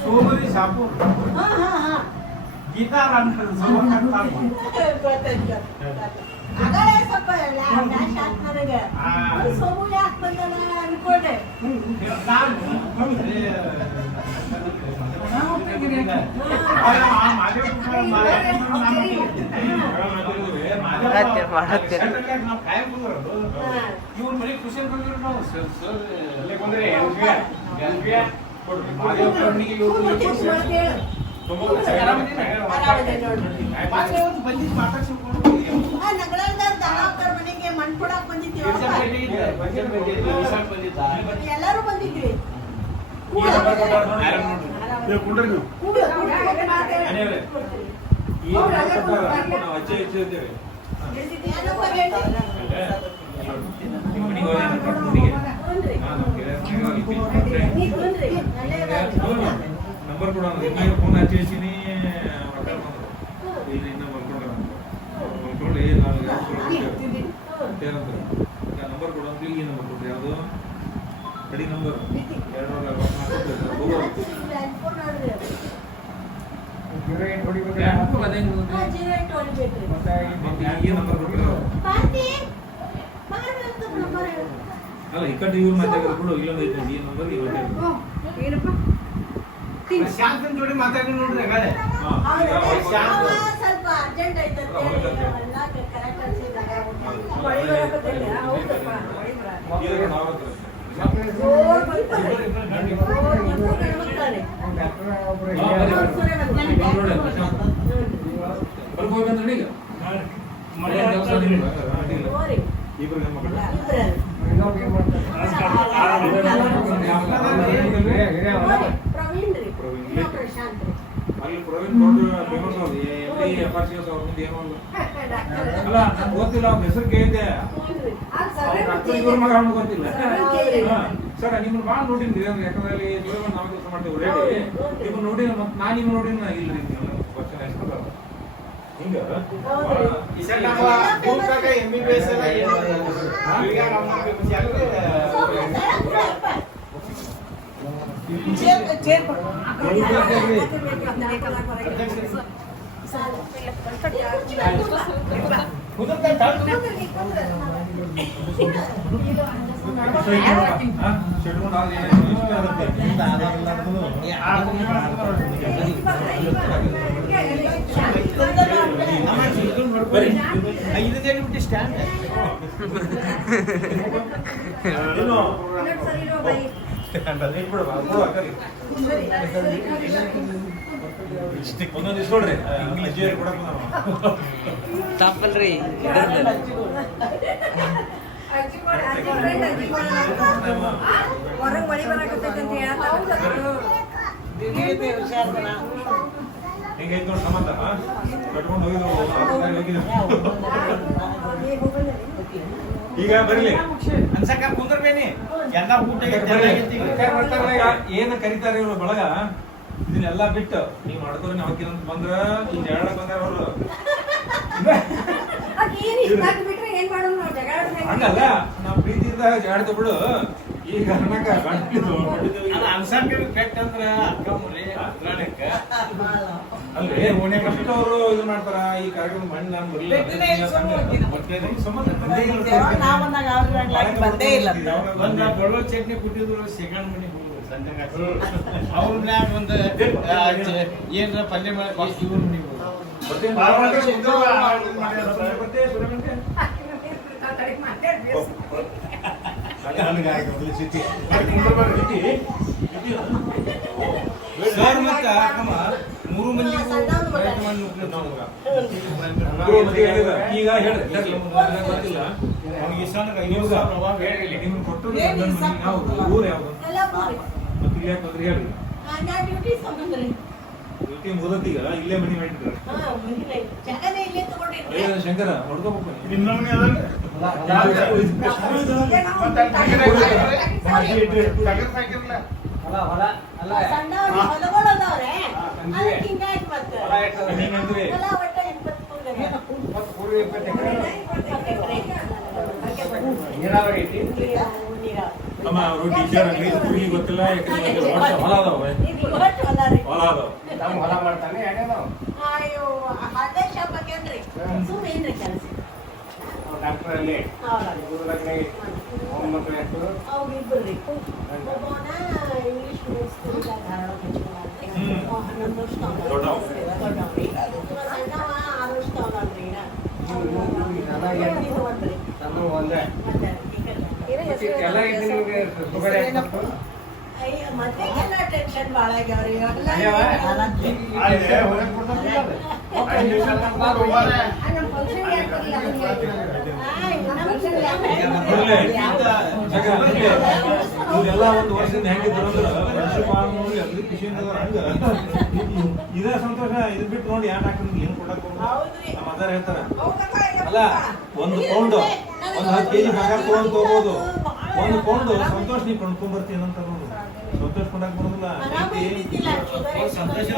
सोमरी सापूर गीता ಮನೆಗೆ ಮಣ್ ಕೊಡಕ್ ಬಂದಿದ್ದೀವಿ ಎಲ್ಲರೂ ಬಂದಿದ್ವಿ ನಂಬರ್ ಕೂಡ ಫೋನ್ ಹಚ್ಚೇಸಿ ನಂಬರ್ ಕೊಡ ಈ ನಂಬರ್ ಕೊಡ್ರಿ ಯಾವುದು ಕಡಿ ನಂಬರ್ 208 ಅಲ್ಲ ಈ ಕಡೆ ಇವ್ರು ಮಾತಾಡಿದ್ರು ಕೂಡ ಇಲ್ಲೊಂದು ಐತೆ ಈ ನಂಬರ್ ಏನಪ್ಪ ಶಾಂತನ್ ಜೋಡಿ ಮಾತಾಡಿ ನೋಡ್ರಿ ಹಾಗಾದ್ರೆ ಸ್ವಲ್ಪ ಅರ್ಜೆಂಟ್ ಐತೆ ಕರೆಕ್ಟ್ ಅನ್ಸಿದಾಗ ಅಲ್ಲಿ ಪ್ರವೀಣ್ ಫೇಮಸ್ ಅಲ್ಲ ನಂಗೆ ಗೊತ್ತಿಲ್ಲ ಅವ್ನ ಹೆಸರು ಕೇಳಿದೆ ಮಗ ಗೊತ್ತಿಲ್ಲ ಸರ್ ನಿಮ್ಮನ್ನ ಭಾಳ ನೋಡಿನ್ರಿ ಯಾಕಂದ್ರೆ ನಾವು ಕೆಲಸ ಮಾಡ್ತೀವಿ ರೆಡಿ ನಿಮ್ಮನ್ನ ನೋಡಿ ಮತ್ತೆ ನಾನು ನಿಮ್ಮ ನೋಡಿ ಇಲ್ರಿ ಹಿಂಗ MBBS ಸ್ಟ್ಯಾಂಡ್ ಒಂದೊಂದು ನೋಡ್ರಿ ಇಂಗ್ಲೀಷ್ ತಪ್ಪಲ್ರಿ ಹೊರಗೆ ಮಳಿ ಬರಾಕತ್ತೈತೆ ಅಂತ ಹೆಂಗೈತೆ ನೋಡಿ ಸಂಬಂಧ ಕಟ್ಕೊಂಡು ಹೋಗಿದ್ರು ಈಗ ಬರ್ಲಿ ಅನ್ಸಕ್ಕ ಕುಂದ್ರಬೇನಿ ಎಲ್ಲ ಊಟ ಏನ ಕರೀತಾರೆ ಇವ್ರು ಬಳಗ ಇದನ್ನೆಲ್ಲ ಬಿಟ್ಟು ನೀವ್ ಮಾಡ್ಕೋರಿ ನಾವಕ್ಕಿರಂತ ಬಂದ್ರ ಈಗ ಜಗಳ ಬಂದಾರ ಅವರು ಹಂಗಲ್ಲ ನಾವ್ ಪ್ರೀತಿಯಿಂದ ಜಾಡ್ದು ಬಿಡು ಈಗ ಅನ್ಸಕ್ಕ ಕೆಟ್ಟ ಅಂದ್ರ ಅಕ್ಕಮ್ರಿ ಅದ್ರಾಣಕ್ಕ ಅಲ್ರಿ ಓಣೆ ಕಷ್ಟ ಅವರು ಇದು ಮಾಡ್ತಾರ ಈ ಕಾರ್ಯಕ್ರಮ ಮಣ್ಣು ನಾನು ಬಂದೇ ಇಲ್ಲ ಒಂದ ಬಡವ ಚಟ್ನಿ ಕೊಟ್ಟಿದ್ರು ಸೆಕೆಂಡ್ ಮನಿ ಅವ್ರ ಮ್ಯಾಗ ಒಂದ್ ಏನ್ರ ಪಲ್ಯ ಮಾಡಿ ಇವ್ರ ಮನಿ ಸರ್ ಮತ್ತ ಮೂರು ಮಂದಿಗೂ ಸಣ್ಣವ್ನು ಮಗ. ಪ್ರಯತ್ನ ಮಾಡಿ ನುಗ್ಗಿ ಈಗ ಹೇಳ್ರಿ ಗೊತ್ತಿಲ್ಲ ಅವ್ನಿಗೆ ಸಣ್ಣ 50,000 ಅವಾಗ ಹೇಳಿಲ್ಲ. ನಿಮ್ಗೆ ಕೊಟ್ಟರು ಯಾವ್ದು ಊರು ಯಾವ್ದು ಎಲ್ಲ ಬೋರಿ. ಮತ್ತೆ ಇಲ್ಲಿ ಯಾಕೆ ಬಂದ್ರಿ ಹೇಳ್ರಿ ನಾ ಡ್ಯೂಟಿ ಸಂಬಂಧ್ರಿ. ಡ್ಯೂಟಿ ಮುಗದತ್ತೀಗ ಇಲ್ಲೇ ಮನಿ ಮಾಡಿದ್ರು ಜಾಗನೇ ಇಲ್ಲೇ ತಗೊಂಡಿದ್ದೆ. ಶಂಕರ ಹೊಡ್ಕೋಬೇಕು ಸಣ್ಣವ್ರು ಹೊಲಗಳದವ್ರೆ ಅದಕ್ಕೆ ಹಿಂಗಾಯ್ತು ಮತ್ತೆ. ಹಿಂಗಂದ್ರೆ ಹೊಲ ಒಟ್ಟ 20 ನೀರಾವರಿ ಐತಿ. ಅಮ್ಮ ಅವರು ಟೀಚರ್ ಅಲ್ಲಿ ಹುಡುಗಿ ಗೊತ್ತಿಲ್ಲ ಯಾಕಂದ್ರೆ ಹೊಲ ಅದಾವೆ ಹೊಲ ಅದಾವ ನಮ್ಮ ಹೊಲ ಮಾಡ್ತಾನೆ ಯಾಕಂದ್ರೆ ಅಯ್ಯೋ ಅದೇ ಶಾಪ್ ಹಾಕ್ಯಾನ್ರಿ ಸುಮ್ಮನೆ ಏನ್ರಿ ಕೆಲಸ ಡಾಕ್ಟರ್ ಅಲ್ಲಿ ಅವ್ರು ಇಬ್ಬರ್ರಿ ಒಬ್ಬವನ ಇಂಗ್ಲಿಷ್ ಮೀಡಿಯಂ ಸ್ಕೂಲ್ದಾಗ ಧಾರವಾಡ ಹಚ್ಕೊಂಡ್ರಿ 11 ವರ್ಷ ದೊಡ್ಡವ್ರಿ ಸಣ್ಣವ 6 ವರ್ಷ ತಗೊಂಡ್ರಿ ನಮ್ಮ ಒಂದೇ ಎಲ್ಲ ಮತ್ತೆ ಎಲ್ಲ ಟೆನ್ಷನ್ ಭಾಳ ಆಗ್ಯಾವ್ರಿ ಇವ್ರೆಲ್ಲ ಒಂದು ವರ್ಷದಿಂದ ಹೆಂಗಿದ್ರು ಅಂದ್ರೆ ಅಲ್ಲಿ ಖುಷಿಯಿಂದ ಹಂಗ ಇದೇ ಸಂತೋಷ ಇದು ಬಿಟ್ಟು ನೋಡಿ ಯಾಕೆ ಹಾಕಿದ್ರೆ ಏನು ಕೊಡಕ್ ನಮ್ಮ ಅದಾರ ಹೇಳ್ತಾರ ಅಲ್ಲ ಒಂದು ಪೌಂಡ್ ಒಂದು 10 kg ಬಂಗಾರ ತಗೊಂಡು ತಗೋಬಹುದು ಒಂದು ಪೌಂಡ್ ಸಂತೋಷ ನೀ ಕೊಂಡ್ಕೊಂಡ್ ಬರ್ತೀನಿ ಅಂತ ನೋಡು ಸಂತೋಷ ಕೊಡಕ್ ಬರೋದಿಲ್ಲ ಸಂತೋಷ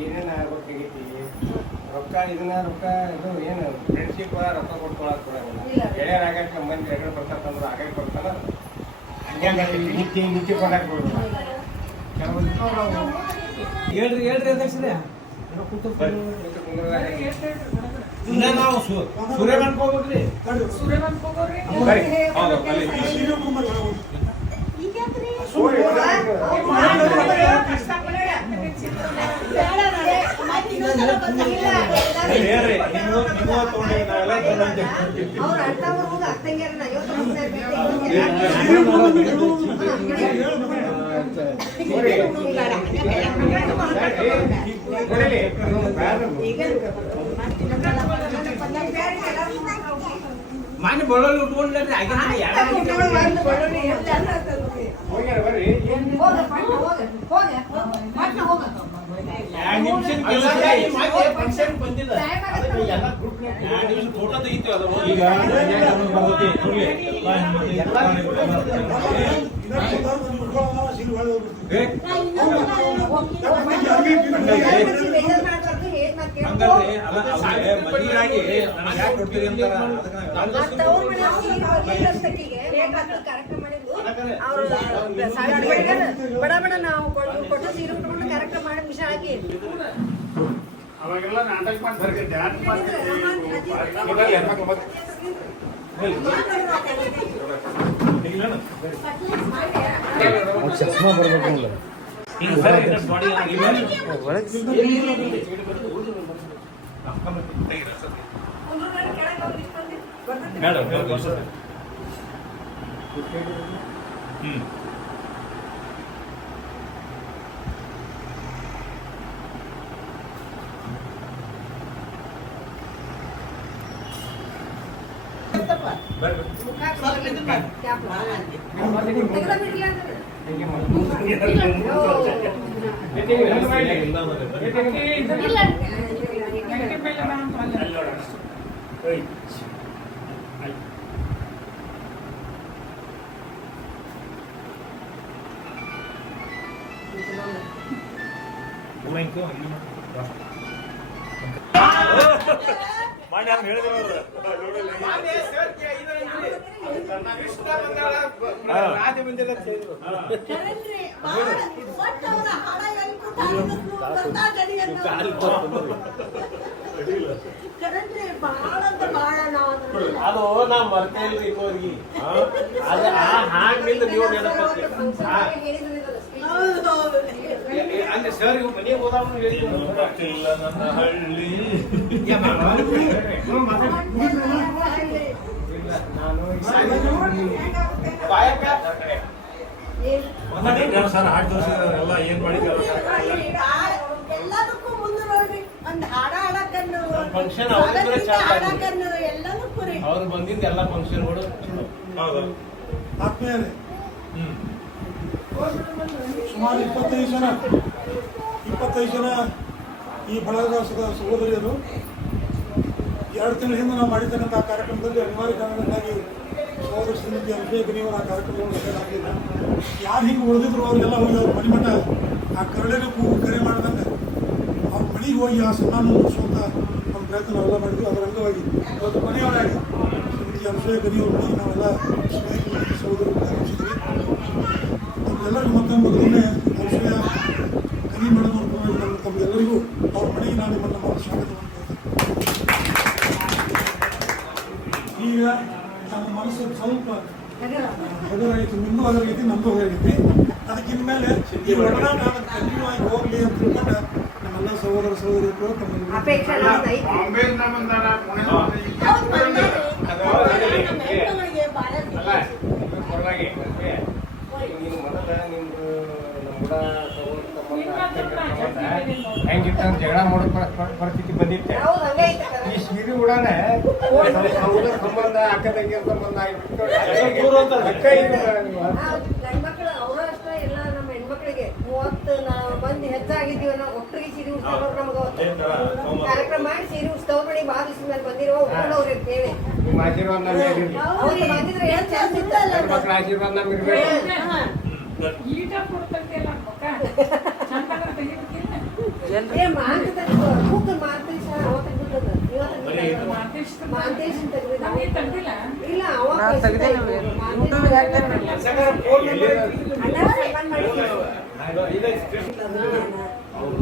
ಏನೇನು ಆಗ್ಬೇಕಾಗೈತಿ ರೊಕ್ಕ ಇದನ್ನ ರೊಕ್ಕ ಇದು ಏನು ಫ್ರೆಂಡ್ಶಿಪ್ ರೊಕ್ಕ ಕೊಡ್ಕೊಳಕ್ ಕೊಡಂಗಿಲ್ಲ ಗೆಳೆಯರ್ ಆಗಕ್ಕೆ ಮಂದಿ ಎಗಡೆ ಬರ್ತಾರಂದ್ರೆ ಆಗಕ್ಕೆ ಬರ್ತಾನ ಹಂಗೆ ನಿತ್ಯ ಕೊಡಕ್ ಕೊಡೋದು ಹೇಳ್ರಿ ಅಧ್ಯಕ್ಷರೇ ನಾವು ಸೂರ್ಯಮನ್ ಹೋಗ್ಬೇಕ್ರಿ ಮಾನ್ಯ ಬಳ್ಳೊಳ್ಳಿ ಉಟ್ಕೊಂಡ್ರಿ ಹೋಗ್ಯಾರ ಬರ್ರಿ 2 ನಿಮಿಷ ಫಂಕ್ಷನ್ ಬಂದಿದ್ದ ಎಲ್ಲ ಗ್ರೂಪ್ 2 ನಿಮಿಷ ಫೋಟೋ ತೆಗಿತೀವಿ ಅದು ಈಗ ಹಂಗಲ್ರಿ ಅಲ್ಲ ಅವ್ರಿಗೆ ಮದುವೆಯಾಗಿ ನನಗೆ ಯಾಕೆ ಕೊಡ್ತೀರಿ ಅಂತಾರ ಬಡ ಬಡ ನಾವು ಕೊಟ್ಟು ಸೀರೆ ಉಟ್ಕೊಂಡು ಕಾರ್ಯಕ್ರಮ ಮಾಡಿ ವಿಷಯ ಹಾಕಿ ಅವಾಗೆಲ್ಲ ನಾಟಕ ಮಾಡ್ತಾರೆ ಡ್ಯಾನ್ಸ್ ಚಸ್ಮಾ ಬರ್ಬೇಕು ಮಾಡಿ ಹಂಗ ಹೇಳಿದ್ರು ಅದು ನಾ ಮರ್ತೇ ಇಲ್ರಿ ಇನ್ನೋರ್ಗಿ ಹಾಂಗಿಂದ ನೀವು ಅಂದ್ರೆ ಸರ್ ಇವ್ ಮನೆಗೆ ಹೋದವನು ಹೇಳಿಲ್ಲ ನನ್ನ ಹಳ್ಳಿ ನಾನು ಸರ್ ಹಾಡು ತೋರಿಸಿದ್ರೆ ಎಲ್ಲ ಏನ್ ಮಾಡಿದ್ರು ಎಲ್ಲದಕ್ಕೂ ಮುಂದೆ ನೋಡ್ರಿ ಒಂದ್ ಹಾಡ ಹಾಡಕನ್ನು ಫಂಕ್ಷನ್ ಅವ್ರಿದ್ರೆ ಹಾಡಕನ್ನು ಎಲ್ಲದಕ್ಕೂ ರೀ ಅವ್ರು ಬಂದಿದ್ದ ಎಲ್ಲ ಫಂಕ್ಷನ್ಗಳು ಚಲೋ. ಹೌದು ಆತ್ಮೀಯರೇ ಹ್ಮ್ ಸುಮಾರು 25 ಜನ ಈ ಬಳಗದ ಸಹೋದರಿಯರು 2 ತಿಂಗಳ ಹಿಂದೆ ನಾವು ಮಾಡಿರ್ತಕ್ಕಂಥ ಆ ಕಾರ್ಯಕ್ರಮದಲ್ಲಿ ಅನಿವಾರ್ಯ ಕಾರಣದಿಂದಾಗಿ ಸಹೋದರ ಶ್ರೀಮತಿ ಅಭಿಷೇಕ್ ಗಣಿಯವರು ಆ ಕಾರ್ಯಕ್ರಮವನ್ನು ಆಗಲಿಲ್ಲ. ಯಾರು ಹಿಂಗೆ ಉಳಿದಿದ್ರು ಅವರಿಗೆಲ್ಲ ಹೋಗಿ ಅವ್ರ ಮನೆ ಮಠ ಆ ಕರಡಿನ ಕೂಗು ಕರೆ ಮಾಡ್ದಂಗೆ ಅವ್ರ ಮನೆಗೆ ಹೋಗಿ ಆ ಸನ್ಮಾನ ಮುಗಿಸುವಂಥ ನಮ್ಮ ಪ್ರಯತ್ನ ನಾವೆಲ್ಲ ಮಾಡಿದ್ವಿ. ಅದರ ಅಂಗವಾಗಿ ಇವತ್ತು ಮನೆಯವರಾಗಿ ಶ್ರೀಮತಿ ಅಭಿಷೇಕ್ ಗಣಿಯವ್ರ ಮನೆಗೆ ನಾವೆಲ್ಲ ಸ್ನೇಹಿತರು ಸಹೋದರರು ಆಗಮಿಸಿದ್ವಿ. ತಮ್ಮೆಲ್ಲರಿಗೂ ಮತ್ತೊಂದು ಮೊದಲನೇ ಅಭಿಷೇಕ ಗಣಿ ಮಾಡೋದ್ರ ಪರವಾಗಿ ನಾನು ತಮ್ಮೆಲ್ಲರಿಗೂ ಅವ್ರ ಮನೆಗೆ ನಾನು ನಿಮ್ಮನ್ನು ಸ್ವಾಗತವನ್ನು ಕೋರ್ತೇನೆ. ಈಗ ನಮ್ಮ ಮನಸ್ಸು ಸ್ವಲ್ಪ ಹಗುರಾಗೈತಿ, ನಿಮ್ಮದು ಹಗುರಾಗೈತಿ, ನಮ್ಮದು ಹಗುರಾಗೈತಿ. ಅದಕ್ಕಿಂತ ಮೇಲೆ ಈ ಒಡನಾಟ ಕಂಟಿನ್ಯೂ ಆಗಿ ಹೋಗಲಿ ಅಂತ ತಿಳ್ಕೊಂಡು ನಮ್ಮೆಲ್ಲ ಸಹೋದರ ಸಹೋದರಿಗಳು ತಮ್ಮ ಅಪೇಕ್ಷೆ ಹೆಂಗಿತ್ತ ಜಗಳ ಮಾಡೋ ಪರಿಸ್ಥಿತಿ ಬಂದಿತ್ತೆ. ಈ ಸೀರೆ ಉಡಾನ ಸಹೋದರ ಸಂಬಂಧ ಅಕ್ಕ ತಂಗಿಯರ ಸಂಬಂಧ ಗಂಡ್ಮಕ್ಳು ಅವ್ರ ಅಷ್ಟೇ ಇಲ್ಲ, ನಮ್ಮ ಹೆಣ್ಮಕ್ಳಿಗೆ 30 ಮಂದಿ ಹೆಚ್ಚಾಗಿದ್ದೀವಿ ನಾವು ಒಟ್ಟಿಗೆ ಸೀರೆ ಉಡ್ಸ್ಕೊಂಡ್ರು ನಮ್ಗೆ ಕಾರ್ಯಕ್ರಮ ಮಾಡಿ ಸೀರೆ ಉಡ್ಸ್ತಾವ್ ನೋಡಿ ಭಾಳ ದಿವಸ ಮೇಲೆ ಬಂದಿರೋ ಒಪ್ಕೊಂಡವ್ರಿ ಕೇಳಿ ನಿಮ್ಮ ಆಶೀರ್ವಾದ ನಮ್ಗೆ ಇರ್ಲಿ. ಅವ್ರು ಬಂದಿದ್ರೆ ಏನ್ ಚಾನ್ಸ್ ಇತ್ತಲ್ಲ ಮಕ್ಕಳ ಆಶೀರ್ವಾದ ನಮ್ಗೆ ಇರ್ಬೇಕು. ಏ ಮಾಡ್ತಿದ್ದ ಕೂತು ಮಾಡ್ತೀವಿ ಸರ್ ಅವ ತೆಗ್ದಿದ್ದದ ಮಾಂತೇಶ್ ತೆಗ್ದಿಲ್ಲ ಇಲ್ಲ ಅವ ಅವ್ರು